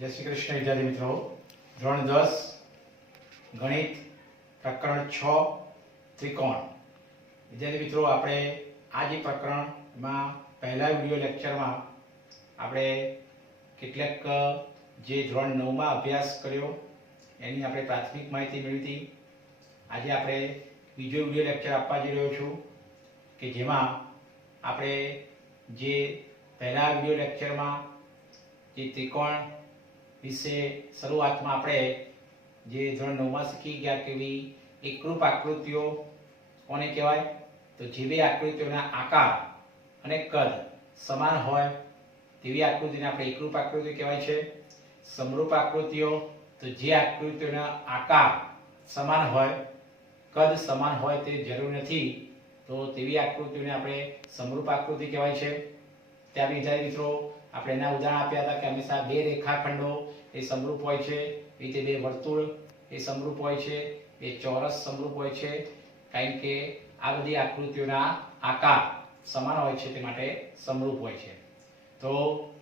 जय श्री कृष्ण विद्यार्थी मित्रों। धोरण 10 गणित प्रकरण 6 त्रिकोण। विद्यार्थी मित्रों, આપણે આ જે પ્રકરણમાં પહેલા વિડિયો લેક્ચરમાં આપણે કેટલાક જે ધોરણ 9માં અભ્યાસ કર્યો એની આપણે પ્રાથમિક માહિતી મેળવી હતી। આજે આપણે બીજો વિડિયો લેક્ચર આપવા જઈ રહ્યો છું કે જેમાં આપણે જે પહેલા વિડિયો લેક્ચરમાં જે ત્રિકોણ વિશે શરૂઆતમાં આપણે જે ધોરણ 9માં શીખી ગયા કે એકરૂપ આકૃતિઓ કોને કહેવાય, તો જે બે આકૃતિઓના આકાર અને કદ સમાન હોય તેવી આકૃતિને આપણે એકરૂપ આકૃતિ કહેવાય છે। સમરૂપ આકૃતિઓ તો જે આકૃતિઓના આકાર સમાન હોય કદ સમાન હોય તે જરૂર નથી, તો તેવી આકૃતિઓને આપણે સમરૂપ આકૃતિ કહેવાય છે। ત્યાં વિદ્યાર્થી મિત્રો આપણે એના ઉદાહરણ આપ્યા હતા કે હંમેશા બે રેખાખંડો એ સમરૂપ હોય છે, એ રીતે બે વર્તુળ એ સમરૂપ હોય છે, બે ચોરસ સમરૂપ હોય છે, કારણ કે આ બધી આકૃતિઓના આકાર સમાન હોય છે તે માટે સમરૂપ હોય છે। તો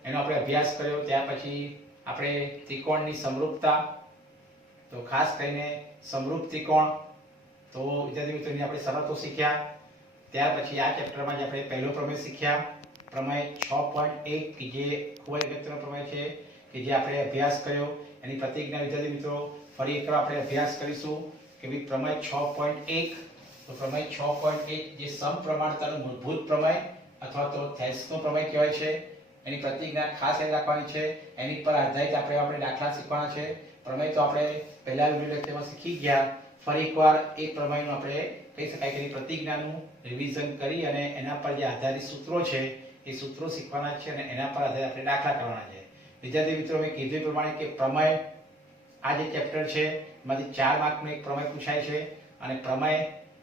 એનો આપણે અભ્યાસ કર્યો। ત્યાર પછી આપણે ત્રિકોણની સમરૂપતા, તો ખાસ કરીને સમરૂપ ત્રિકોણ તો વિદ્યાર્થી મિત્રોની આપણે શરતો શીખ્યા। ત્યાર પછી આ ચેપ્ટરમાં જ આપણે પહેલો પ્રમેય શીખ્યા, પ્રમેય 6.1 કે જે ખૂબ જ અગત્યનો પ્રમેય છે કે જે આપણે અભ્યાસ કર્યો એની પ્રતિજ્ઞા વિદ્યાર્થી મિત્રો ફરી એકવાર આપણે અભ્યાસ કરીશું કે ભાઈ પ્રમેય 6.1 તો પ્રમેય 6.1 જે સમપ્રમાણતાનું મૂળભૂત પ્રમેય અથવા તો થેલ્સનો પ્રમેય કહેવાય છે। એની પ્રતિજ્ઞા ખાસ યાદ રાખવાની છે, એની પર આધારિત આપણે દાખલા શીખવાના છે। પ્રમેય તો આપણે પહેલા વિડિયો લેક્ચરમાં શીખી ગયા, ફરી એકવાર એ પ્રમેયનું આપણે કહી શકાય કે પ્રતિજ્ઞાનું રિવિઝન કરી અને એના પર જે આધારિત સૂત્રો છે એ સૂત્રો શીખવાના છે અને એના પર આધારિત આપણે દાખલા કરવાના છે। વિદ્યાર્થી મિત્રો, મેં કીધું પ્રમાણે કે પ્રમેય આ જે ચેપ્ટર છે એમાંથી 4 માર્કનો એક પ્રમેય પૂછાય છે અને પ્રમેય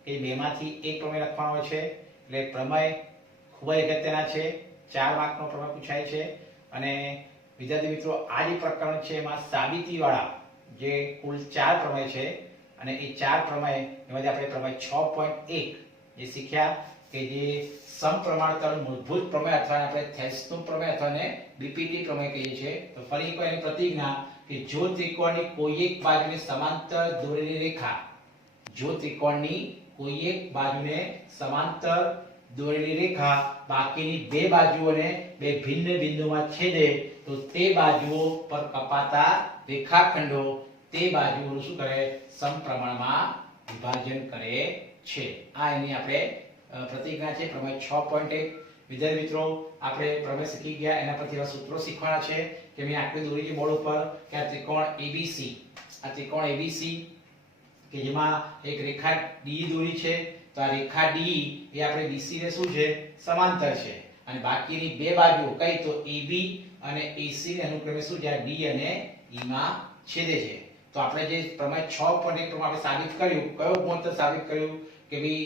એ બેમાંથી એક પ્રમેય લખવાનો હોય છે, એટલે પ્રમેય ખૂબ જ અગત્યના છે। 4 માર્કનો પ્રમેય પૂછાય છે અને વિદ્યાર્થી મિત્રો આ જે પ્રકરણ છે એમાં સાબિતીવાળા જે કુલ 4 પ્રમેય છે અને એ 4 પ્રમેય એમાંથી આપણે પ્રમેય 6.1 જે શીખ્યા કે જે સમપ્રમાણતાનું મૂળભૂત પ્રમેય અથવા આપણે થેલ્સનો પ્રમેય અથવા ને બીપીટી પ્રમેય કહીએ છીએ। તો ફરી એકવાર એની પ્રતિજ્ઞા કે જો ત્રિકોણની કોઈ એક બાજુને સમાંતર દોરેલી રેખા, જો ત્રિકોણની કોઈ એક બાજુને સમાંતર દોરેલી રેખા બાકીની બે બાજુઓને બે ભિન્ન બિંદુમાં છેદે તો તે બાજુઓ પર કપાતા રેખાખંડો તે બાજુઓનું શું કરે, સમપ્રમાણમાં વિભાજન કરે છે। આ એની આપણે પ્રતિજ્ઞા છે પ્રમેય 6.1। વિદ્યાર્થી મિત્રો, આપણે પ્રમેય શીખી ગયા, એના પરથી એવા સૂત્રો શીખવાના છે કે મેં આકૃતિ દોરી છે બોર્ડ ઉપર કે આ ત્રિકોણ ABC, આ ત્રિકોણ ABC કે જેમાં એક રેખા D દોરી છે, તો આ રેખા D એ આપણે BC ને શું છે, સમાંતર છે અને બાકીની બે બાજુઓ કઈ તો AB અને AC ને અનુક્રમે શું છે, D અને E માં છેદે છે। તો આપણે જે પ્રમેય 6.1 પ્રમાણે આપણે સાબિત કર્યું, કયો ગુણોત્તર સાબિત કર્યું કે ભઈ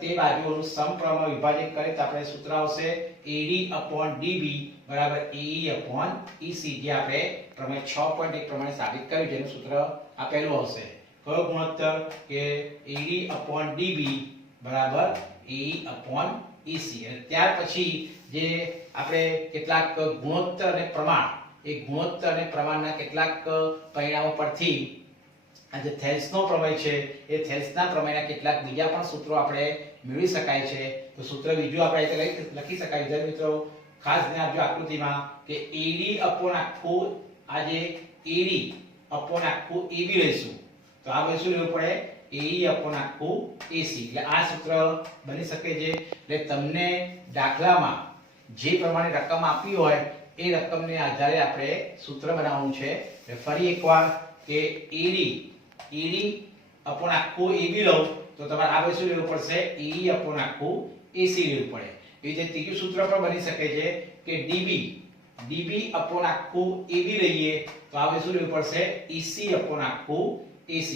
તે બાજુઓનું સમપ્રમાણ વિભાજન કરે તો આપણે સૂત્ર આવશે AD/DB બરાબર AE/EC, જે આપણે પ્રમેય 6.1 પ્રમાણે સાબિત કર્યું જેનું સૂત્ર આપેલું આવશે। કયો ગુણોત્તર કે AD/DB બરાબર AE/EC। અને ત્યાર પછી જે આપણે કેટલાક ગુણોત્તર અને પ્રમાણ, એ ગુણોત્તર અને પ્રમાણના કેટલાક પરિણામો પરથી આ જે થેલ્સનો પ્રમેય છે એ થેલ્સના પ્રમેયના કેટલાક બીજા પણ સૂત્રો આપણે મેળવી શકાય છે। તો સૂત્ર બીજું આપણે અહીં લખી શકાય વિદ્યાર્થી મિત્રો, ખાસ ધ્યાન આપજો આકૃતિમાં કે AD/આખું આ જે AD/આખું AB લઈશું તો આ બધું શું લેવું પડે, AE/આખું AC, એટલે આ સૂત્ર બની શકે છે। એટલે તમને દાખલામાં જે પ્રમાણે રકમ આપી હોય એ રકમને આધારે આપણે સૂત્ર બનાવવાનું છે। એટલે ફરી એકવાર કે AD/આખું AB લઉં તો તમારે આ બધું શું લેવું પડશે, AE/આખું AC લેવું પડે। એ રીતે ત્રીજું સૂત્ર પણ બની શકે છે કે DB/આખું AB લઈએ તો આ બધું શું લેવું પડશે, EC/આખું AC,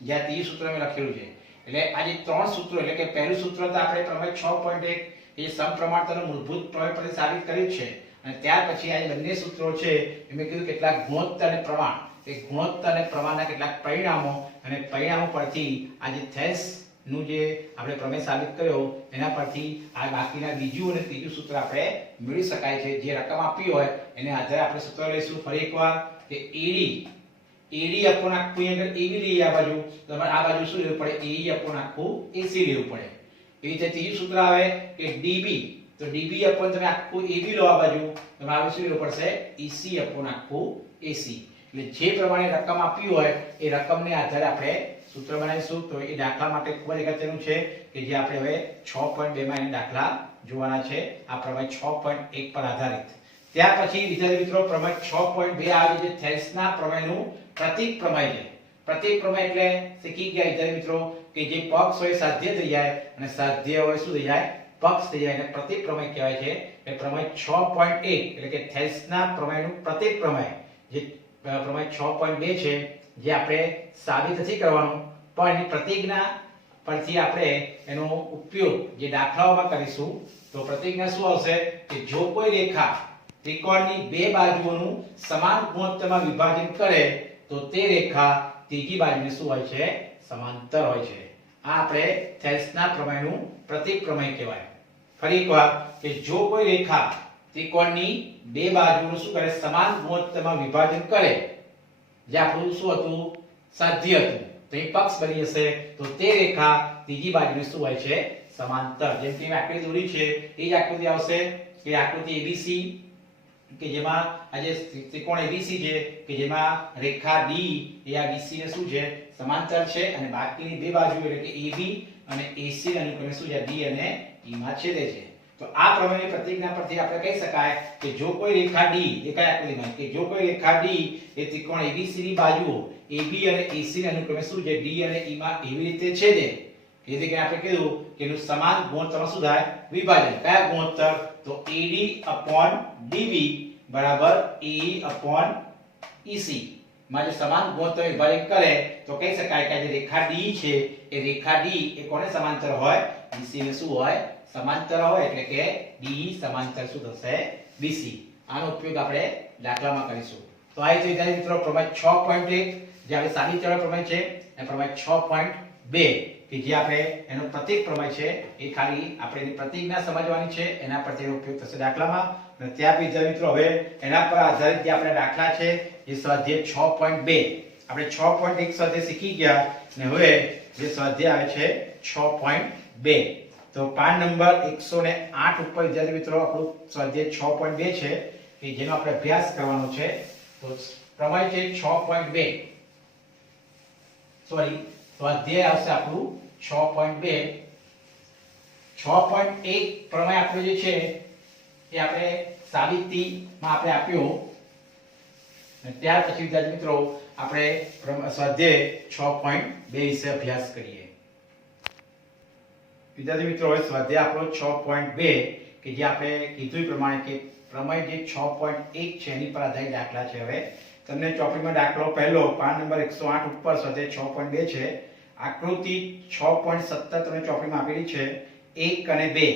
જ્યાં ત્રીજું સૂત્ર મેં લખેલું છે। એટલે આ જે ત્રણ સૂત્રો, એટલે કે પહેલું સૂત્ર તો આપણે પ્રમેય 6.1 એ સમપ્રમાણતાનું મૂળભૂત પ્રમેય પરથી સાબિત કર્યું છે અને ત્યાર પછી આ બંને સૂત્રો છે મેં કીધું કેટલાક ગુણોત્તર અને પ્રમાણ, એ ગુણોત્તર અને પ્રમાણના કેટલાક પરિણામો અને પરિણામો પરથી આ જે થેલ્સ નું જે આપણે પ્રમેય સાબિત કર્યો એના પરથી આ બાકીના બીજું અને ત્રીજું સૂત્ર આપણે મેળવી શકાય છે. જે રકમ આપી હોય એને આધારે આપણે સૂત્ર લઈશું. ફરી એકવાર કે AD અપોન આખું અંદર AB લઈએ આ બાજુ, તમારે આ બાજુ શું લેવું પડે? AE અપોન આખું AC લેવું પડે. એ રીતે ત્રીજું સૂત્ર આવે કે DB, તો DB અપોન તમે આખું AB લો આ બાજુ, તમારે આ શું લેવું પડશે? EC અપોન આખું AC. એટલે જે પ્રમાણે રકમ આપી હોય એ રકમને આધારે આપણે સૂત્ર બનાવીશું. તો એ દાખલા માટે ખૂબ જ અગત્યનું છે કે જે આપણે હવે 6.2 માં એના દાખલા જોવાના છે, આ પ્રમેય 6.1 પર આધારિત. ત્યાર પછી વિદ્યાર્થી મિત્રો પ્રમેય 6.2 આવે જે થેલ્સના પ્રમેયનું પ્રતીક પ્રમેય છે. પ્રતીક પ્રમેય એટલે શીખી ગયા વિદ્યાર્થી મિત્રો કે જે પક્ષ હોય સાધ્ય થઈ જાય અને સાધ્ય હોય શું થઈ જાય? પક્ષ થઈ જાય. અને પ્રતીક પ્રમેય કહેવાય છે. એ પ્રમેય 6.1 એટલે કે થેલ્સના પ્રમેયનું પ્રતીક પ્રમેય જે પ્રમેય 6.2 છે, જે આપણે સાબિત નથી કરવાનું પણ એની પ્રતીકના પરથી આપણે એનો ઉપયોગ જે દાખલાઓમાં કરીશું. તો પ્રતીકના શું આવશે કે જો કોઈ રેખા ત્રિકોણની બે બાજુઓનું સમાન ગુણોત્તરમાં વિભાજન કરે તો તે રેખા ત્રીજી બાજુને શું હોય છે? સમાંતર હોય છે. આ આપણે થેલ્સના પ્રમેયનું પ્રતીક પ્રમેય કહેવાય. ફરી એકવાર કે જો કોઈ રેખા ત્રિકોણની બે બાજુઓનું શું કરે? સમાન ગુણોત્તરમાં વિભાજન કરે, જે આપણું શું હતું? સાધ્ય હતું. તો એ પક્ષ બની જશે. તો તે રેખા ત્રીજી બાજુને શું હોય છે? સમાંતર. જેમ કે આકૃતિ દોરી છે એ જ આકૃતિ આવશે કે આકૃતિ ABC કે જેમાં આ જે ત્રિકોણ ABC છે કે જેમાં રેખા D એ આ BC ને શું છે? સમાંતર છે. અને બાકીની બે બાજુ એટલે કે AB અને AC ને અનુક્રમે શું છે? D અને E માં છેદે છે. તો આ પ્રમેયની પ્રતીકના પરથી આપણે કહી શકાય કે જો કોઈ રેખા D દેખાય આકૃતિમાં કે જો કોઈ રેખા D એ ત્રિકોણ ABC ની બાજુઓ AB અને AC ને અનુક્રમે શું છે? D અને E માં એવી રીતે છેદે, એટલે કે આપણે કીધું કે એનું સમાન ગુણોત્તરમાં શું થાય? વિભાજન. કયા ગુણોત્તર? તો AD upon DB બરાબર AE upon EC માં જે સમાન ગુણોત્તર વિભાજન કરે તો કહી શકાય કે જે રેખા D છે એ રેખા D એ કોને સમાંતર હોય? BC ને શું હોય? સમાંતર હોય. એટલે કે DE સમાંતર શું થશે? BC. આનો ઉપયોગ આપણે દાખલામાં કરીશું. તો આ રીતે વિદ્યાર્થી મિત્રો પ્રમેય 6.1 જે આપણે સાબિત કરવા પ્રમેય છે અને પ્રમેય 6.2 કે જે આપણે એનો પ્રતીક પ્રમેય છે એ ખાલી આપણે એની પ્રતીકના સમજવાની છે, એના પર તેનો ઉપયોગ થશે દાખલામાં. અને ત્યાર વિદ્યાર્થી મિત્રો હવે એના પર આધારિત જે આપણે દાખલા છે એ સ્વાધ્યાય 6.2 આપણે 6.1 સ્વાધ્યાય શીખી ગયા અને હવે જે સ્વાધ્યાય આવે છે 6.2 તો પાન નંબર 108 ઉપર વિદ્યાર્થી મિત્રો આપણું સ્વાધ્યાય 6.2 છે કે જેનો આપણે અભ્યાસ કરવાનો છે. તો પ્રમેય છે 6.2 સોરી સ્વાધ્યાય આવશે આપણું 6.2. 6.1 પ્રમેય આપણું જે છે એ આપણે સાબિતીમાં આપણે આપ્યો અને ત્યાર પછી વિદ્યાર્થી મિત્રો આપણે સ્વાધ્યાય 6.2 વિશે અભ્યાસ કરીએ. વિદ્યાર્થી મિત્રો હવે સ્વાધ્યાય આપણો 6.2 કે જે આપણે કીધું પ્રમાણે કે પ્રમેય જે 6.1 છે એની પર આધારિત દાખલા છે. હવે તમને ચોપડીમાં દાખલો પહેલો પાન નંબર 108 ઉપર સ્વાધ્યાય 6.2 છે. આકૃતિ 6.17 તમને ચોપડીમાં આપેલી છે. 1 અને 2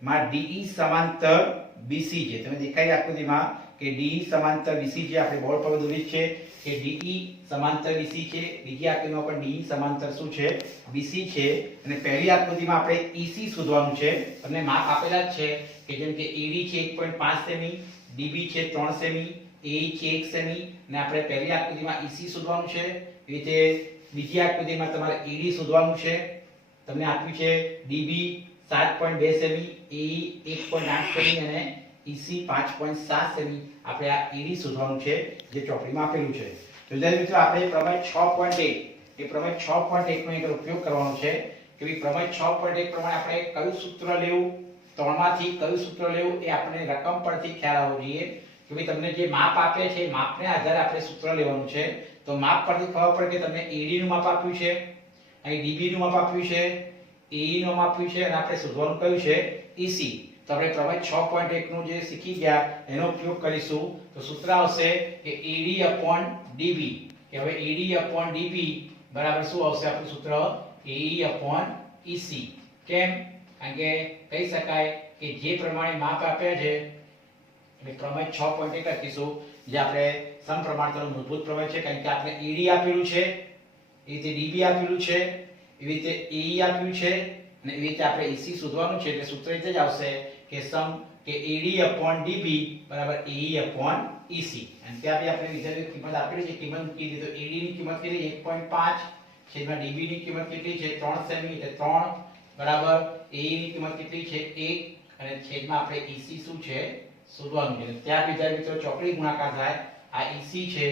માં DE સમાંતર BC છે. તમે દેખાય આકૃતિમાં કે DE સમાંતર BC છે. આપણે બોર્ડ પર દોરી છે કે DE સમાંતર BC છે. બીજી આકૃતિમાં પણ DE સમાંતર શું છે? BC છે. અને પહેલી આકૃતિમાં આપણે EC શોધવાનું છે. તમને માપ આપેલા જ છે કે જેમ કે AD છે 1.5 સેમી, DB છે 3 સેમી, AE છે 1 સેમી અને આપણે પહેલી આકૃતિમાં EC શોધવાનું છે. એ રીતે બીજી આકૃતિમાં તમારે AD શોધવાનું છે. તમને આપ્યું છે DB 7.2 સેમી, AE 1.8 સેમી અને EC 5.7 સેમી. આપણે આ AD શોધવાનું છે જે ચોપડીમાં આપેલું છે. તો વિદ્યાર્થી મિત્રો આપણે પ્રમેય 6.1 એ પ્રમેય 6.1 નો એક ઉપયોગ કરવાનો છે કે ભાઈ પ્રમેય 6.1 પ્રમાણે આપણે કયું સૂત્ર લેવું, ત્રણમાંથી કયું સૂત્ર લેવું એ આપણે રકમ પરથી ખ્યાલ આવવો જોઈએ કે ભાઈ તમને જે માપ આપે છે એ માપને આધારે આપણે સૂત્ર લેવાનું છે. તો માપ પરથી ખબર પડે કે તમને AD નું માપ આપ્યું છે, અહીં DB નું માપ આપ્યું છે, AE નું માપ આપ્યું છે અને આપણે શોધવાનું કયું છે? EC. તો આપણે પ્રમેય 6.1 નું જે શીખી ગયા એનો ઉપયોગ કરીશું. તો સૂત્ર આવશે કે AD upon DB કે હવે AD upon DB બરાબર શું આવશે આપણું સૂત્ર? AE upon EC. કેમ? કારણ કે કહી શકાય કે જે પ્રમાણે માપ આપ્યા છે એટલે પ્રમેય 6.1 લખીશું જે આપણે સમપ્રમાણતાનું મૂળભૂત પ્રમેય છે. કારણ કે આપણે AD આપેલું છે, એ રીતે DB આપેલું છે, એવી રીતે AE આપ્યું છે અને એવી રીતે આપણે EC શોધવાનું છે એટલે સૂત્ર રીતે જ આવશે કે સમ કે AD DB બરાબર AE EC અને ત્યાં બી આપણે વિદ્યાર્થીઓ કિંમત આપેલી છે કિંમત મૂકી દીધી તો AD ની કિંમત કેટલી 1.5 છેદમાં DB ની કિંમત કેટલી છે 3 સેમી એટલે 3 બરાબર AE ની કિંમત કેટલી છે 1 અને છેદમાં આપણે EC શું છે શોધવાનું છે ત્યાં વિદ્યાર્થી મિત્રો ચોકડી ગુણાકાર થાય આ EC છે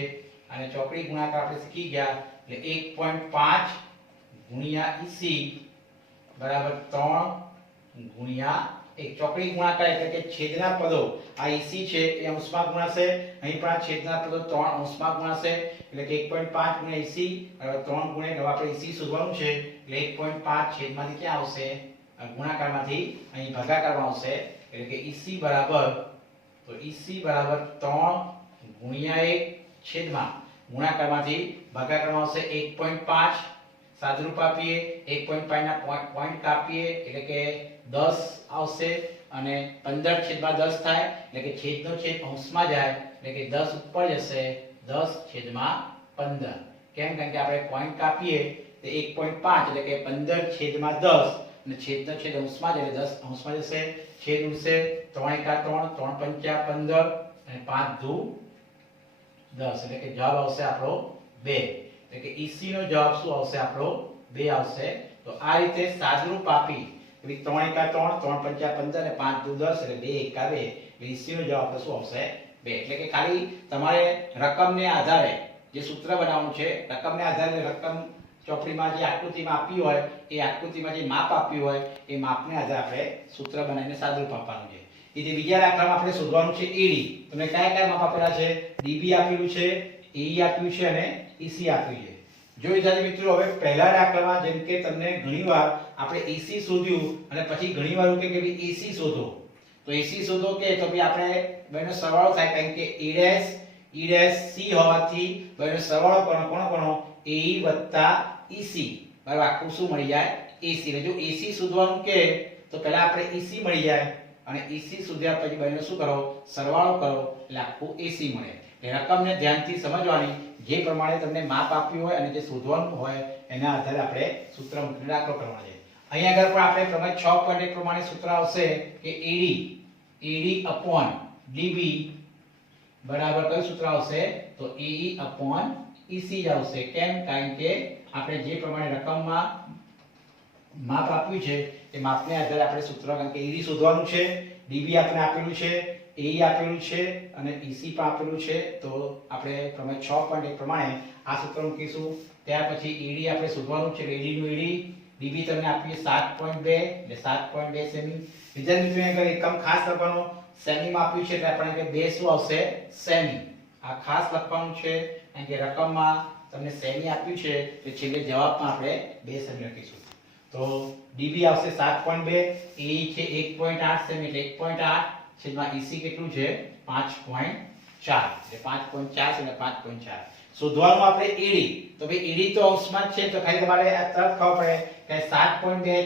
અને ચોકડી ગુણાકાર આપણે શીખી ગયા એટલે 1.5 ગુણ્યા EC બરાબર 3 ગુણ્યા 1 ચોકડી ગુણાકાર એટલે કે છેદના પદો આ EC છે એ અંશમાં ગુણાશે અહીં પણ આ છેદના પદો 3 અંશમાં ગુણાશે એટલે કે 1.5 ગુણ્યા EC બરાબર 3 ગુણ્યા હવે આપણે EC શોધવાનું છે એટલે 1.5 છેદમાંથી ક્યાં આવશે ગુણાકારમાંથી અહીં ભાગાકારમાં આવશે એટલે કે EC બરાબર તો EC બરાબર 3 ગુણ્યા 1 છેદમાં ગુણાકારમાંથી ભાગાકારમાં આવશે 1.5 સાદુરૂપ આપીએ 1.5 ના પોઈન્ટ કાપીએ એટલે કે 10 આવશે અને 15 છેદમાં 10 થાય એટલે કે છેદનો છેદ અંશમાં જાય એટલે કે 10 ઉપર જશે 10 છેદમાં 15 કેમ કારણ કે આપણે પોઈન્ટ કાપીએ તો 1.5 એટલે કે 15 છેદમાં 10 અને છેદનો છેદ અંશમાં જાય એટલે 10 અંશમાં જશે છેદ ઉડશે 3 એકા 3 3 પંચા 15 અને 5 દુ 10 એટલે કે જવાબ આવશે આપણો 2 એટલે કે EC નો જવાબ શું આવશે આપણો 2 આવશે તો આ રીતે સાદુરૂપ આપી 3 એકા 3 3 પંચા 15 અને 5 દુ 10 એટલે 2 એકા 2 એટલે EC નો જવાબ આપણો શું આવશે 2 એટલે કે ખાલી તમારે રકમને આધારે જે સૂત્ર બનાવવાનું છે રકમને આધારે રકમ ચોપડીમાં જે આકૃતિમાં આપી હોય એ આકૃતિમાં જે માપ આપ્યું હોય એ માપને આધારે આપણે સૂત્ર બનાવીને સાદુરૂપ આપવાનું છે એટલે બીજા દાખલામાં આપણે શોધવાનું છે AD તમને કયા કયા માપ આપેલા છે DB આપેલું છે AE આપ્યું છે અને EC આપ્યું છે જો વિદ્યાર્થી મિત્રો હવે પહેલા દાખલામાં જેમ કે તમને ઘણીવાર આપણે EC શોધ્યું અને પછી ઘણીવાર એવું કે AC શોધો તો AC શોધો કે તો ભઈ આપણે બેનો સરવાળો થાય કારણ કે E' C હોવાથી બેનો સરવાળો કરવાનો કોનો AE EC બરાબર આખું શું મળી જાય AC એટલે જો AC શોધવાનું કે તો પહેલા આપણે EC મળી જાય અને EC શોધ્યા પછી બેનો શું કરો સરવાળો કરો એટલે આખું AC મળે એટલે રકમને ધ્યાનથી સમજવાની જે પ્રમાણે તમને માપ આપ્યું હોય અને જે શોધવાનું હોય એના આધારે આપણે સૂત્ર મૂકીને દાખલો કરવાનો છે અહીં આગળ પણ આપણે પ્રમાણે 6.1 પ્રમાણે સૂત્ર આવશે કે AD DB બરાબર કયું સૂત્ર આવશે તો AE EC જ આવશે કેમ કારણ કે આપણે જે પ્રમાણે રકમમાં માપ આપ્યું છે એ માપને આધારે આપણે સૂત્ર કારણ કે AD શોધવાનું છે DB આપણે આપેલું છે AE આપેલું છે અને EC પણ આપેલું છે તો આપણે પ્રમાણે 6.1 પ્રમાણે આ સૂત્ર મૂકીશું ત્યાર પછી AD આપણે શોધવાનું છે AD નું AD DB તમને આપીએ 7.2 એટલે 7.2 સેમી વિદ્યાર્થી મિત્રો આગળ એકમ ખાસ લખવાનો સેમીમાં આપ્યું છે એટલે આપણે કે 2 શું આવશે સેમી આ ખાસ લખવાનું છે કારણ કે રકમમાં તમને સેમી આપ્યું છે તો છેલ્લે જવાબમાં આપણે 2 સેમી લખીશું તો DB આવશે 7.2 AE છે 1.8 સેમી એટલે 1.8 છેદમાં EC કેટલું છે 5.4 એટલે 5.4 એટલે 5.4 શોધવાનું આપણે AD તો ભાઈ AD તો અંશમાં જ છે તો ખાલી તમારે આ તરત ખબર પડે કે 7.2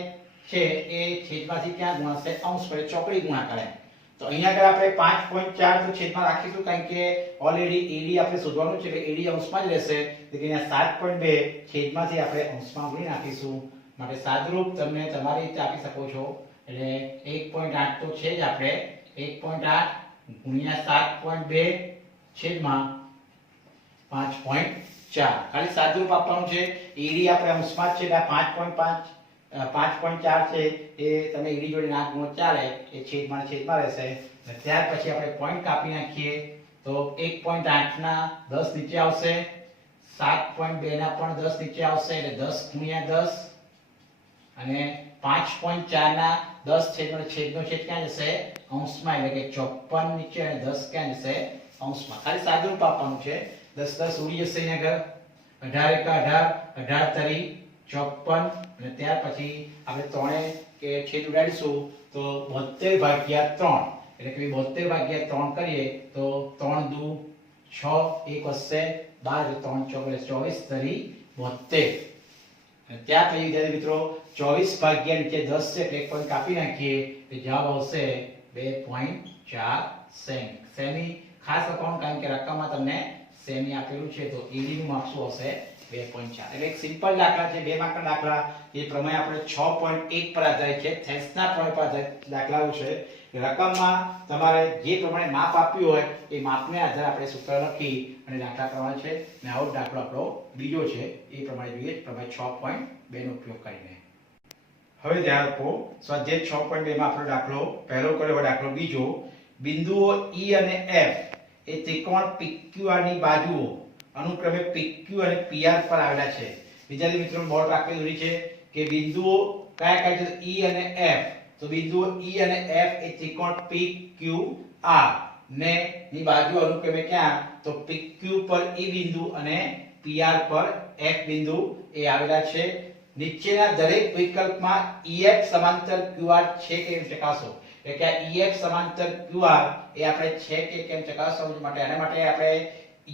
છે એ છેદમાંથી ક્યાં ગુણાશે અંશ પર ચોકડી ગુણાકાર તો અહીંયા આગળ આપણે 5.4 તો છેદમાં રાખીશું કારણ કે ઓલરેડી AD આપણે શોધવાનું છે એટલે AD અંશમાં જ રહેશે એટલે કે અહીંયા 7.2 છેદમાંથી આપણે અંશમાં ગુણી નાખીશું માટે સાદુરૂપ તમને તમારી રીતે આપી શકો છો એટલે 1.8 તો છે જ આપણે 1.8 ગુણ્યા 7.2 છેદમાં 5.4 ખાલી સાદુરૂપ આપવાનું છે AD આપણે અંશમાં જ છે એટલે 5.4 છે એ તમે AD જોડે ના ગુણો ચાલે એ છેદમાં રહેશે અને ત્યાર પછી આપણે પોઈન્ટ કાપી નાખીએ તો 1.8 ના 10 નીચે આવશે 7.2 ના પણ 10 નીચે આવશે એટલે 10 ગુણ્યા 10 અને 5.4 ના 10 છેદનો છેદ ક્યાં જશે અંશમાં એટલે કે 54 નીચે અને 10 ક્યાં જશે અંશમાં ખાલી સાદુરૂપ આપવાનું છે 10 ઉડી જશે અહીંયા આગળ 18 એકા 18 18 તરી 54 અને ત્યાર પછી આપણે ત્રણે કે છેદ ઉડાડીશું તો 72 ભાગ્યા 3 એટલે કે 72 ભાગ્યા 3 કરીએ તો 3 દુ 6 1 વધશે 12 3 24 તરી 72 અને ત્યાર પછી વિદ્યાર્થી મિત્રો 24 ભાગ્યા નીચે 10 છે એટલે એક પોઈન્ટ કાપી નાખીએ તો જવાબ આવશે 2.4 સેમી ખાસ લખવાનું કારણ કે રકમમાં તમને સેમી આપેલું છે તો ED નું માપ શું હશે 2.4 એટલે એક સિમ્પલ દાખલા છે 2 માર્કના દાખલા એ પ્રમાણે આપણે 6.1 પર આધારિત છે થેસ્ના પ્રમેય પર આધારિત દાખલાઓ છે રકમમાં તમારે જે પ્રમાણે માપ આપ્યું હોય એ માપને આધારે આપણે સૂત્ર લખી અને દાખલા કરવાનો છે અને આવો દાખલો આપણો બીજો છે એ પ્રમાણે જોઈએ પ્રમેય 6.2 નો ઉપયોગ કરીને હવે ધ્યાન આપો સ્વાધ્યાય 6.2 માં આપણો દાખલો પહેલો કર્યો દાખલો બીજો બિંદુઓ E અને F એ ત્રિકોણ PQR ની બાજુઓ અનુક્રમે PQ અને PR પર આવેલા છે વિદ્યાર્થી મિત્રો બોર્ડ રાખેલું છે કે બિંદુઓ કયા કયા છે E અને F તો બિંદુઓ E અને F એ ત્રિકોણ PQR ને ની બાજુ અનુક્રમે ક્યાં તો PQ પર E બિંદુ અને PR પર F બિંદુ એ આવેલા છે નીચેના દરેક વિકલ્પમાં EF સમાંતર QR છે કે કેમ ચકાસો એટલે કે EF સમાંતર QR એ આપણે છે કે કેમ ચકાસવા માટે આના માટે આપણે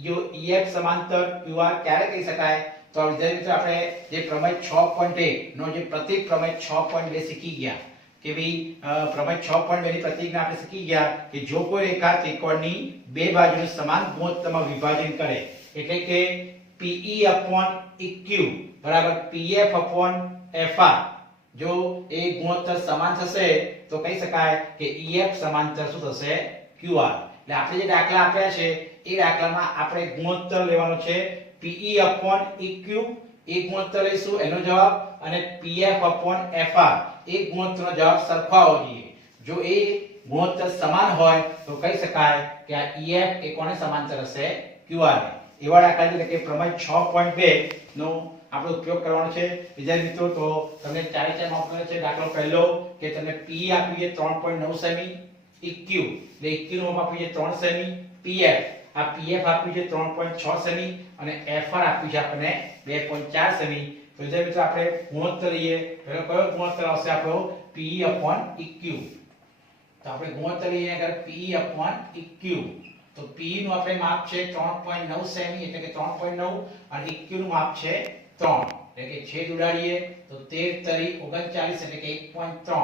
જો EF સમાંતર QR ક્યારે કહી શકાય તો વિદ્યાર્થી મિત્રો આપણે જે પ્રમેય 6.1 નો જે પ્રતીક પ્રમેય 6.2 શીખી ગયા કે ભાઈ પ્રમેય 6.2 ની પ્રતીકને આપણે શીખી ગયા કે જો કોઈ રેખા ત્રિકોણની બે બાજુનું સમાન ગુણોત્તરમાં વિભાજન કરે એટલે કે PE/EQ બરાબર PF/FR જો એ ગુણોત્તર સમાન થશે તો કહી શકાય કે EF સમાંતર શું થશે QR એટલે આપણે જે દાખલા આપ્યા છે એ દાખલામાં આપણે ગુણોત્તર લેવાનો છે PE/EQ એ ગુણોત્તર લઈશું એનો જવાબ અને PF/FR એ ગુણોત્તરનો જવાબ સરખો આવવો જોઈએ જો એ ગુણોત્તર સમાન હોય તો કહી શકાય કે આ EF એ કોને સમાંતર હશે QR ને એવા દાખલા એટલે કે પ્રમેય 6.2 નો આપણે ઉપયોગ કરવાનો છે વિદ્યાર્થી મિત્રો તો તમને ચારે ચાર માપ મળે છે દાખલો પહેલો કે તમને PE આપ્યું છે 3.9 સેમી EQ એટલે EQ નું માપ આપ્યું છે 3 સેમી PF આ PF આપ્યું છે 3.6 સેમી અને FR આપ્યું છે આપણને 2.4 સેમી તો વિદ્યાર્થી મિત્રો આપણે ગુણોત્તર લઈએ પહેલો કયો ગુણોત્તર આવશે આપણો PE/EQ તો આપણે ગુણોત્તર લઈએ અગર PE/EQ તો PE નું આપણે માપ છે 3.9 સેમી એટલે કે 3.9 અને EQ નું માપ છે 3 એટલે કે છેદ ઉડાડીએ તો 13 તરી 39 એટલે કે 1.3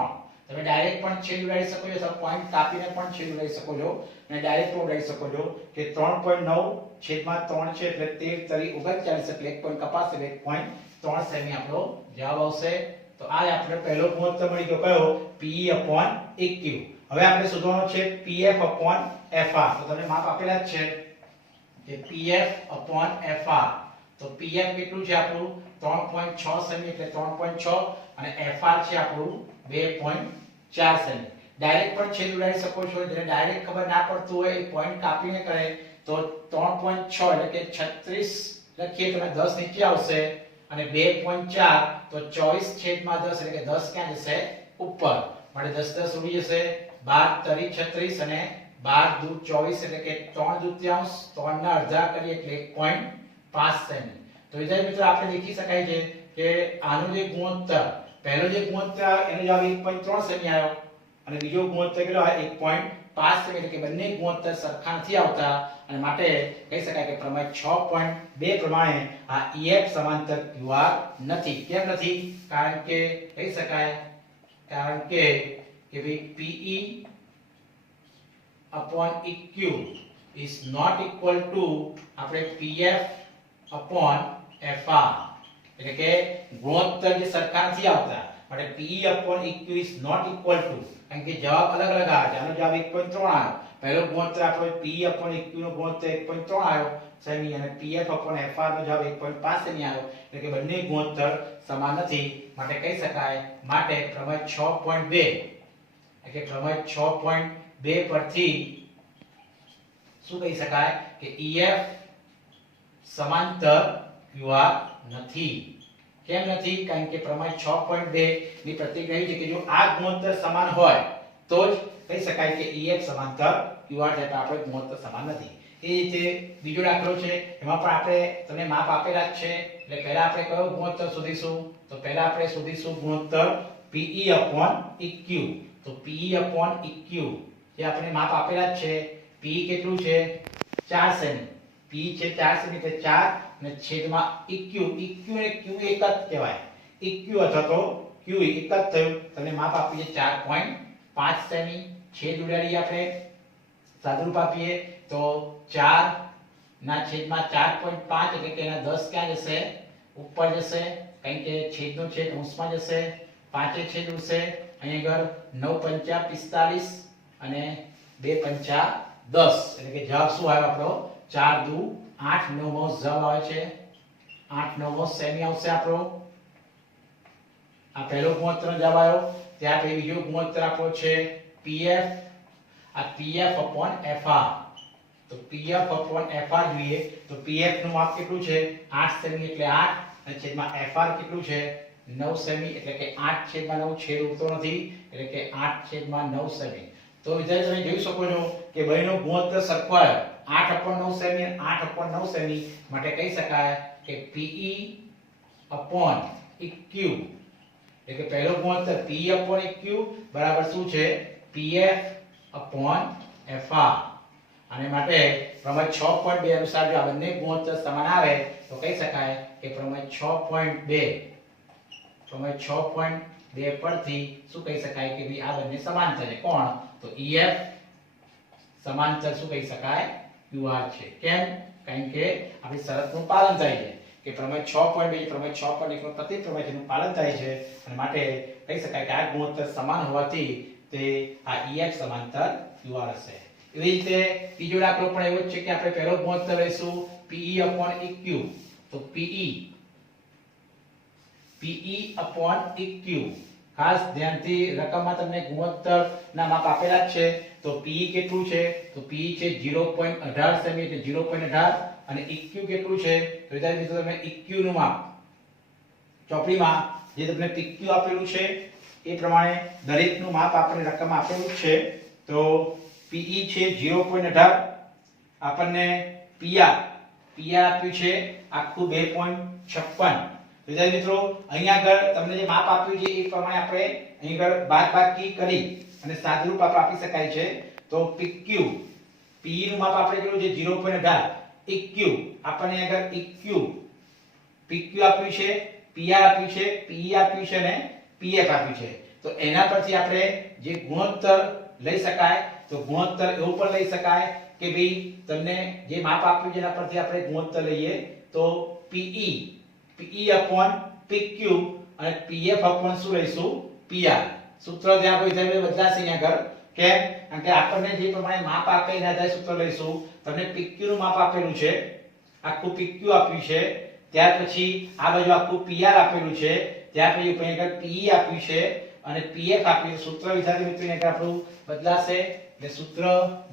તમે ડાયરેક્ટ પણ છેદ ઉડાડી શકો છો અથવા પોઈન્ટ કાપીને પણ છેદ ઉડાડી શકો છો અને ડાયરેક્ટ પણ ઉડાડી શકો છો કે 3.9 છેદમાં 3 છે એટલે 13 તરી 39 એટલે 1 પોઈન્ટ કપાસ એટલે 1.3 સેમી આપણો જવાબ આવશે તો આ આપણે પહેલો ગુણોત્તર મળી ગયો કયો PE/EQ હવે આપણે શોધવાનો છે PF/FR તો તમને માપ આપેલા જ છે કે PF/FR તો PF કેટલું છે આપણું 3.6 સેમી એટલે 3.6 અને FR છે આપણું 2.4 સેમી ડાયરેક્ટ પણ છેદ ઉડાડી શકો છો જેને ડાયરેક્ટ ખબર ના પડતું હોય એ પોઈન્ટ કાપીને કરે તો 3.6 એટલે કે 36 લખીએ તો 10 નીચે આવશે અને 2.4 તો 24/10 એટલે કે 10 ક્યાં જશે ઉપર માટે 10 10 ઉડી જશે 12 તરી 36 અને 12 દૂ 24 એટલે કે 3 દૂત્યાંશ 3 ના અડધા કરીએ એટલે 1.5 સેમી તો વિદ્યાર્થી મિત્રો આપણે લખી શકાય છે કે આનો જે ગુણોત્તર પહેલો જે ગુણોત્તર એનો જવાબ 1.3 સેમી આવ્યો અને બીજો ગુણોત્તર કેટલો આવ્યો 1.5 સેમી એટલે કે બંને ગુણોત્તર સરખા નથી આવતા અને માટે કહી શકાય કે પ્રમેય 6.2 પ્રમાણે આ EF સમાંતર QR નથી કેમ નથી કારણ કે કહી શકાય કે PE/EQ is not equal to આપણે PF/FR એટલે કે ગુણોત્તર જે સરખા નથી આવતા માટે PE/EQ is not equal to કારણ કે જવાબ અલગ અલગ આવે છે આનો જવાબ 1.3 આવ્યો પહેલો ગુણોત્તર આપણો PE/EQ નો ગુણોત્તર 1.3 આવ્યો સેમી અને PF/FR નો જવાબ 1.5 સેમી આવ્યો એટલે કે બંને ગુણોત્તર સમાન નથી માટે કહી શકાય માટે પ્રમેય 6.2 એટલે કે પ્રમેય 6.2 પરથી શું કહી શકાય કે EF સમાંતર QR નથી કેમ નથી કારણ કે પ્રમેય 6.2 ની પ્રતીક રહી છે કે જો આ ગુણોત્તર સમાન હોય તો જ કહી શકાય કે EF સમાંતર QR છે તો આપણે ગુણોત્તર સમાન નથી એ રીતે બીજો દાખલો છે એમાં પણ આપણે તમને માપ આપેલા જ છે એટલે પહેલા આપણે કયો ગુણોત્તર શોધીશું તો પહેલા આપણે શોધીશું ગુણોત્તર PE/EQ તો PE/EQ જે આપણે માપ આપેલા જ છે P કેટલું છે 4 સેમી P છે 4 સેમી એટલે 4 અને છેદમાં EQ ને Q એક જ કહેવાય EQ અથવા તો Q એક જ થયું તમને માપ આપીએ 4.5 સેમી છેદ ઉડાડીએ આપણે સાદુરૂપ આપીએ તો 4 ના છેદમાં 4.5 એટલે કે એના 10 ક્યાં જશે ઉપર જશે કારણ કે છેદનો છેદ અંશમાં જશે 5 છેદ ઉડશે અહીંયા આગળ 9 × 5 = 45 અને 2 × 5 = 10 એટલે કે જવાબ શું આવ્યો આપણો 4 દુ 8 9 જવાબ આવે છે 8 9 સેમી આવશે આપણો આ પહેલો ગુણોત્તર જવાબ આવ્યો ત્યાર પછી બીજો ગુણોત્તર આપણો છે pf આ pf/fr તો pf/fr જોઈએ તો pf નું માપ કેટલું છે 8 સેમી એટલે 8 અને છેદમાં fr કેટલું છે 9 સેમી એટલે કે 8/9 છેદ ઉડતો નથી એટલે કે 8/9 સેમી તો વિદ્યાર્થી તમે જોઈ શકો છો કે બંનેનો ગુણોત્તર સરખો આવ્યો 8/9 સેમી અને 8/9 સેમી માટે કહી શકાય કે Pe/Eq એટલે કે પહેલો ગુણોત્તર Pe/Eq બરાબર શું છે pf/fr અને માટે પ્રમેય 6.2 અનુસાર જો આ બંને ગુણોત્તર સમાન આવે તો કહી શકાય કે પ્રમેય 6.2 પરથી શું કહી શકાય કે ભઈ આ બંને સમાંતર છે કોણ તો EF સમાંતર શું કહી શકાય QR છે કેમ કારણ કે આપણી શરતનું પાલન થાય છે કે પ્રમેય 6.2 પ્રમેય 6.1 નું પ્રતિ પ્રમેયનું પાલન થાય છે અને માટે કહી શકાય કે આ ગુણોત્તર સમાન હોવાથી તે આ EF સમાંતર QR હશે એવી રીતે બીજો દાખલો પણ એવો જ છે કે આપણે પહેલો ગુણોત્તર લઈશું PE/EQ તો PE/EQ ખાસ ધ્યાનથી રકમમાં તમને ગુણોત્તર ના માપ આપેલા જ છે તો PE કેટલું છે તો PE છે 0.18 સેમી એટલે 0.18 અને EQ કેટલું છે તો વિદ્યાર્થી મિત્રો તમે EQ નું માપ ચોપડીમાં જે તમને PQ આપેલું છે એ પ્રમાણે દરેકનું માપ આપણને રકમમાં આપેલું છે તો PE છે 0.18 આપણને PR આપ્યું છે આખું 2.56 વિદ્યાર્થી મિત્રો અહીંયા આગળ તમને જે માપ આપ્યું છે એ પ્રમાણે આપણે અહીં આગળ બાદબાકી કરી અને સાદુરૂપ આપણે આપી શકાય છે તો PQ PE નું માપ આપણે કેટલું છે 0.18 EQ આપણને આગળ EQ PQ આપ્યું છે PR આપ્યું છે PE આપ્યું છે અને PF આપ્યું છે તો એના પરથી આપણે જે ગુણોત્તર લઈ શકાય તો ગુણોત્તર એવું પણ લઈ શકાય કે ભઈ તમને જે માપ આપ્યું છે એના પરથી આપણે ગુણોત્તર લઈએ તો PE/PQ અને PF/ શું લઈશું PR સૂત્ર ત્યાં કોઈ ધ્યાન બદલાશે અહીંયા આગળ કેમ કારણ કે આપણને જે પ્રમાણે માપ આપે એના આધારે સૂત્ર લઈશું તમને PQ નું માપ આપેલું છે આખું PQ આપ્યું છે ત્યાર પછી આ બાજુ આખું PR આપેલું છે ત્યાર પછી અહીં આગળ PE આપ્યું છે અને PF આપ્યું સૂત્ર વિદ્યાર્થી મિત્રો અહીંયા આપણું બદલાશે એટલે સૂત્ર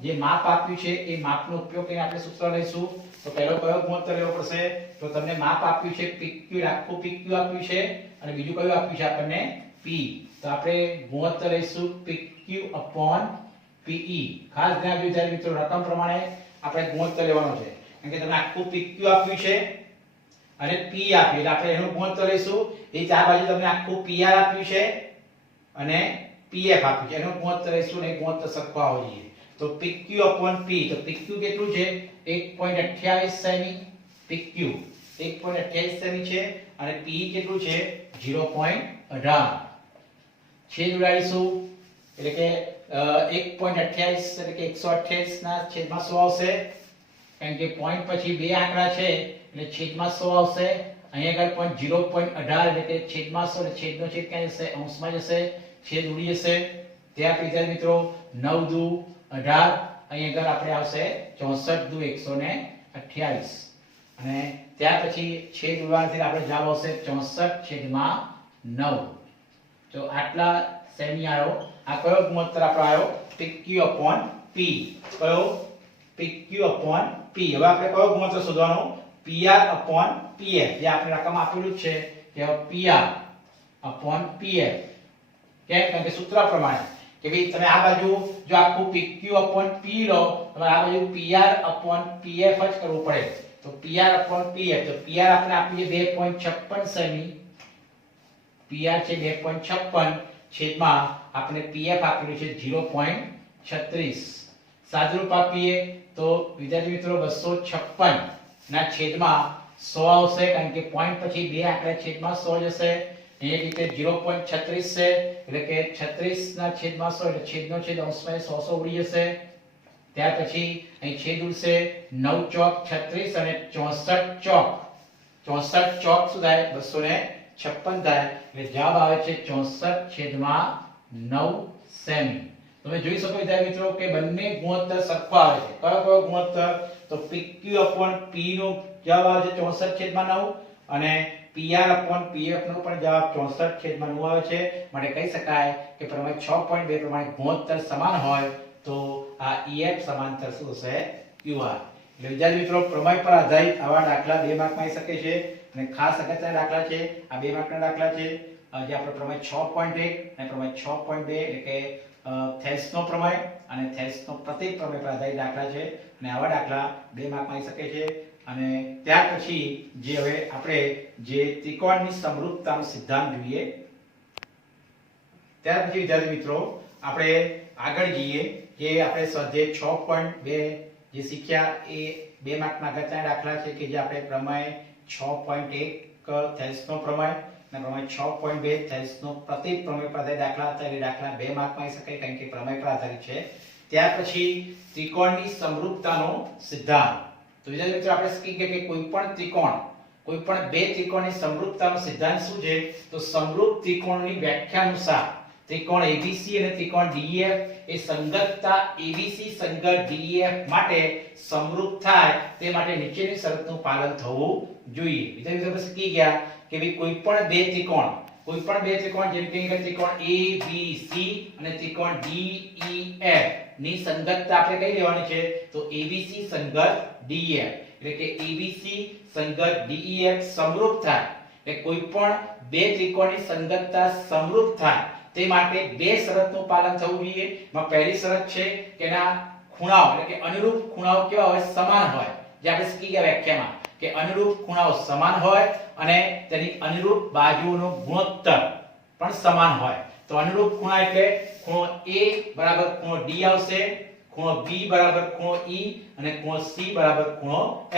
જે માપ આપ્યું છે એ માપનો ઉપયોગ કરીને આપણે સૂત્ર લઈશું તો પહેલો કયો ગુણોત્તર લેવો પડશે તો તમને માપ આપ્યું છે PQ આખું PQ આપ્યું છે અને બીજું કયું આપ્યું છે આપણને P તો આપણે ગુણોત્તર લઈશું PQ/PE ખાસ ધ્યાન આપજો વિદ્યાર્થી મિત્રો રકમ પ્રમાણે આપણે ગુણોત્તર લેવાનો છે કારણ કે તમને આખું PQ આપ્યું છે અને P આપ્યું એટલે આપણે એનું ગુણોત્તર લઈશું એ ચાર બાજુ તમને આખું PR આપ્યું છે અને PF આપ્યું છે એનો ગુણોત્તર લઈશું ને ગુણોત્તર સરખો આવવો જોઈએ તો PQ/P તો PQ કેટલું છે 1.28 સેમી PQ 1.28 સેમી છે અને PE કેટલું છે 0.18 છેદ ઉડાડીશું એટલે કે 1.28 એટલે કે 128 ના છેદમાં 100 આવશે કારણ કે પોઈન્ટ પછી બે આંકડા છે એટલે છેદમાં 100 આવશે અહીંયા આગળ પણ 0.18 એટલે કે છેદમાં 100 એટલે છેદનો છેદ ક્યાં જશે અંશમાં જશે છેદ ઉડી જશે ત્યાર પછી વિદ્યાર્થી મિત્રો 9 દુ 18 અહીંયા આગળ આપણે આવશે 64 દુ 128 અને ત્યાર પછી છેદ ઉડાડવાથી આપણે જવાબ આવશે 64/9 તો આટલા સેમી આવ્યો આ કયો ગુણોત્તર આપણો આવ્યો PQ/P કયો PQ/P હવે આપણે કયો ગુણોત્તર શોધવાનો PR/PF જે આપણે રકમ આપેલું છે કે PR/PF કેમ કારણ કે સૂત્ર પ્રમાણે કે ભાઈ તમે આ બાજુ જો આખું PQ/P લો તમારે આ બાજુ PR/PF જ કરવું પડે તો PR/PF તો PR આપણે આપીએ 2.56 સેમી PR છે 2.56 છેદમાં આપણે PF આપેલું છે 0.36 સાદુરૂપ આપીએ તો વિદ્યાર્થી મિત્રો 256 ના છેદમાં 100 આવશે કારણ કે પોઈન્ટ પછી બે આંકડા છેદમાં 100 જશે એ રીતે 0.36 છે એટલે કે 36 ના છેદમાં 100 એટલે છેદનો છેદ અંશમાં 100 ઉડી જશે ત્યાર પછી અહીં છેદ ઉડશે 9 ચોક 36 અને 64 ચોક 64 ચોક શું થાય 256 થાય એટલે જવાબ આવે છે 64/9 સેમી. તમે જોઈ શકો વિદ્યાર્થી મિત્રો કે બંને ગુણોત્તર સરખો આવે છે. કયો ગુણોત્તર? તો PQ p નો જવાબ આવે છે 64/9 અને PR/PF નો પણ જવાબ 64/9 આવે છે. માટે કહી શકાય કે પ્રમેય 6.2 પ્રમાણે ગુણોત્તર સમાન હોય તો આ EF સમાંતર શું હશે? UR. એટલે વિદ્યાર્થી મિત્રો પ્રમેય પર આધારિત આવા દાખલા 2 માર્કમાં આવી શકે છે અને ખાસ અગત્યના દાખલા છે. આ 2 માર્કના દાખલા છે જે આપણે પ્રમેય 6.1 અને પ્રમેય 6.2 એટલે કે થેલ્સનો પ્રમેય અને થેલ્સનો પ્રતીક પ્રમેય પર આધારિત દાખલા છે અને આવા દાખલા 2 માર્કમાં આવી શકે છે. અને ત્યાર પછી જે હવે આપણે જે ત્રિકોણની સમરૂપતાનો સિદ્ધાંત જોઈએ ત્યાર પછી વિદ્યાર્થી મિત્રો આપણે આગળ જઈએ કે આપણે સ્વાધ્યાય 6.2 જે શીખ્યા એ 2 માર્કના અગત્યના દાખલા છે કે જે આપણે પ્રમેય 6.1 થેલ્સનો પ્રમેય અને પ્રમેય 6.2 થેલ્સનો પ્રતીક પ્રમેય પર આધારિત દાખલા હતા. એટલે દાખલા 2 માર્કમાં આવી શકે કારણ કે પ્રમેય પર આધારિત છે. ત્યાર પછી ત્રિકોણની સમરૂપતાનો સિદ્ધાંત. તો વિદ્યાર્થી મિત્રો આપણે શીખી ગયા કે કોઈ પણ બે ત્રિકોણની સમરૂપતાનો સિદ્ધાંત શું છે? તો સમરૂપ ત્રિકોણની વ્યાખ્યા અનુસાર ત્રિકોણ ABC અને ત્રિકોણ DEF એ સંગતતા ABC સંગત DEF માટે સમરૂપ થાય તે માટે નીચેની શરતનું પાલન થવું જોઈએ. વિદ્યાર્થી મિત્રો શીખી ગયા કે ભાઈ કોઈ પણ બે ત્રિકોણ જેમ કે ત્રિકોણ ABC અને ત્રિકોણ DEF ની સંગતતા આપણે કઈ લેવાની છે? તો ABC સંગત DEF એટલે કે ABC સંગત DEF સમરૂપ થાય એટલે કોઈ પણ બે ત્રિકોણની સંગતતા સમરૂપ થાય તે માટે બે શરતનું પાલન થવું જોઈએ. માં પહેલી શરત છે કે એના ખૂણાઓ એટલે કે અનુરૂપ ખૂણાઓ કેવા હોય? સમાન હોય. જે આપણે શીખી ગયા વ્યાખ્યામાં કે અનુરૂપ ખૂણાઓ સમાન હોય અને તેની અનુરૂપ બાજુઓનો ગુણોત્તર પણ સમાન હોય. તો અનુરૂપ ખૂણા એટલે ખૂણો A બરાબર ખૂણો D આવશે, ખૂણો B બરાબર ખૂણો E અને ખૂણો C બરાબર ખૂણો F.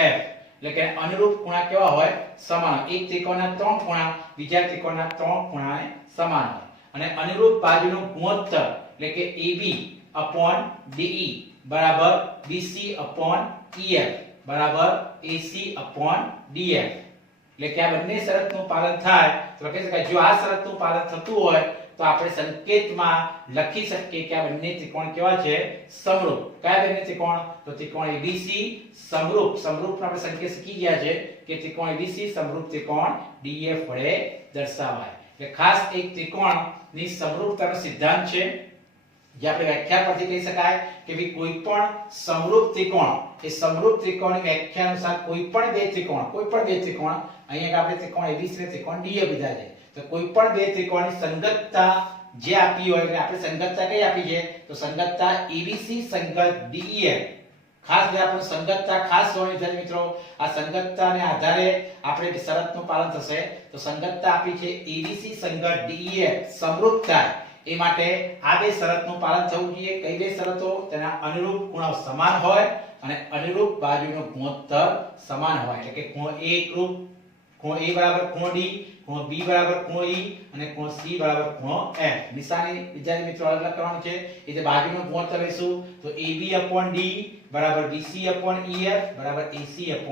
એટલે કે અનુરૂપ ખૂણા કેવા હોય? સમાન. એક ત્રિકોણના ત્રણ ખૂણા બીજા ત્રિકોણના ત્રણ ખૂણાને સમાન હોય. અને અનુરૂપ બાજુનો ગુણોત્તર એટલે કે AB/DE બરાબર BC/EF બરાબર AC/DF. એટલે કે આ બંને શરતનું પાલન થાય તો કહી શકાય જો આ શરતનું પાલન થતું હોય તો આપણે સંકેતમાં લખી શકીએ કે આ બંને ત્રિકોણ કેવા છે? સમરૂપ. કયા બંને ત્રિકોણ? તો ત્રિકોણ ABC સમરૂપનો આપણે સંકેત શીખી ગયા છે કે ત્રિકોણ ABC સમરૂપ ત્રિકોણ DEF વડે દર્શાવાય. એટલે ખાસ એક ત્રિકોણની સમરૂપતાનો સિદ્ધાંત છે જે આપણે વ્યાખ્યા પરથી કહી શકાય કે ભાઈ કોઈ પણ સમરૂપ ત્રિકોણ એ સમરૂપ ત્રિકોણની વ્યાખ્યા અનુસાર કોઈ પણ બે ત્રિકોણ અહીંયા આપણે ત્રિકોણ ABC અને ત્રિકોણ DEF લીધા છે તો કોઈ પણ બે ત્રિકોણની સંગતતા જે આપી હોય એટલે આપણે સંગતતા કઈ આપી છે? તો સંગતતા ABC સંગત DEF. ખાસ જે આપણને સંગતતા ખાસ હોય વિદ્યાર્થી મિત્રો આ સંગતતાને આધારે આપણે શરતનું પાલન થશે. તો સંગતતા આપી છે ABC સંગત DEF સમરૂપ થાય એ માટે આ બે શરતનું પાલન થવું જોઈએ. કઈ બે શરતો? તેના અનુરૂપ ખૂણાઓ સમાન હોય અને અનુરૂપ બાજુનો ગુણોત્તર સમાન હોય. એટલે કે ખૂણો A એકરૂપ, ખૂણો A બરાબર ખૂણો D, ખૂણો B બરાબર ખૂણો E અને ખૂણો C બરાબર ખૂણો F. નિશાની વિદ્યાર્થી મિત્રો અલગ કરવાની છે. એટલે બાજુનો ગુણોત્તર લઈશું તો AB/D બરાબર BC/EF બરાબર AC/DF.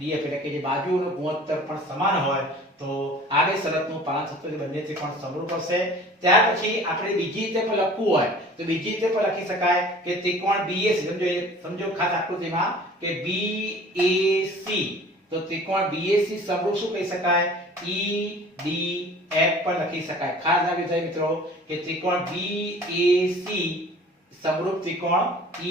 એટલે કે જે બાજુઓનો ગુણોત્તર પણ સમાન હોય તો આ બે શરતનું પાલન થતું બંને ત્રિકોણ સમરૂપ હશે. ત્યાર પછી આપણે બીજી રીતે પણ લખવું હોય તો બીજી રીતે પણ લખી શકાય કે ત્રિકોણ BAC સમજો ખાસ આકૃતિમાં કે BAC તો ત્રિકોણ BAC સમરૂપ શું કહી શકાય? EDF પણ લખી શકાય. ખાસ યાદ રાખજો મિત્રો કે ત્રિકોણ BAC સમરૂપ ત્રિકોણ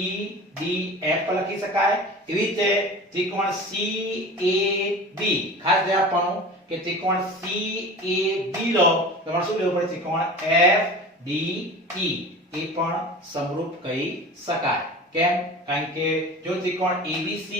EDF પણ લખી શકાય. એવી રીતે ત્રિકોણ CAB ખાસ ધ્યાન આપવાનું કે ત્રિકોણ CAB લો તમારે શું લેવું પડે? ત્રિકોણ FDE એ પણ સમરૂપ કહી શકાય. કેમ? કારણ કે જો ત્રિકોણ ABC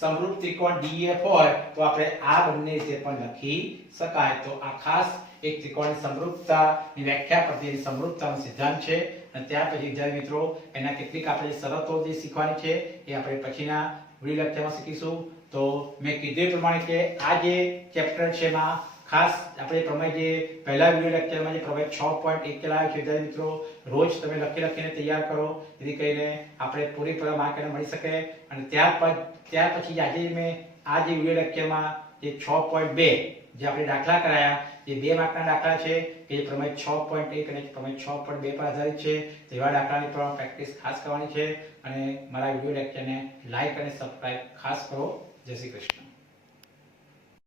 સમરૂપ ત્રિકોણ DEF હોય તો આપણે આ બંને રીતે પણ લખી શકાય. તો આ ખાસ એક ત્રિકોણની સમરૂપતાની વ્યાખ્યા પરથી સમરૂપતાનો સિદ્ધાંત છે. અને ત્યાર પછી વિદ્યાર્થી મિત્રો એના કેટલીક આપણે શરતો જે શીખવાની છે એ આપણે પછીના વિડિયો લેક્ચરમાં શીખીશું. તો મેં કીધું પ્રમાણે કે આ જે ચેપ્ટર છે એમાં ખાસ આપણે પ્રમેય જે પહેલા વિડીયો લેક્ચરમાં જે પ્રમેય 6.1 ચલાવ્યો છે વિદ્યાર્થી મિત્રો રોજ તમે લખીને તૈયાર કરો, જેથી કરીને આપણે પૂરેપૂરા માર્ક એને મળી શકે. અને ત્યાર પછી આજે મેં આ જે વિડીયો લેક્ચરમાં જે 6.2 જે આપણે દાખલા કરાયા, જે 2 માર્કના દાખલા છે કે જે પ્રમેય 6.1 અને પ્રમેય 6.2 પર આધારિત છે, તેવા દાખલાની પણ પ્રેક્ટિસ ખાસ કરવાની છે. અને મારા વિડીયો લેક્ચરને લાઈક અને સબસ્ક્રાઇબ ખાસ કરો. જય શ્રી કૃષ્ણ.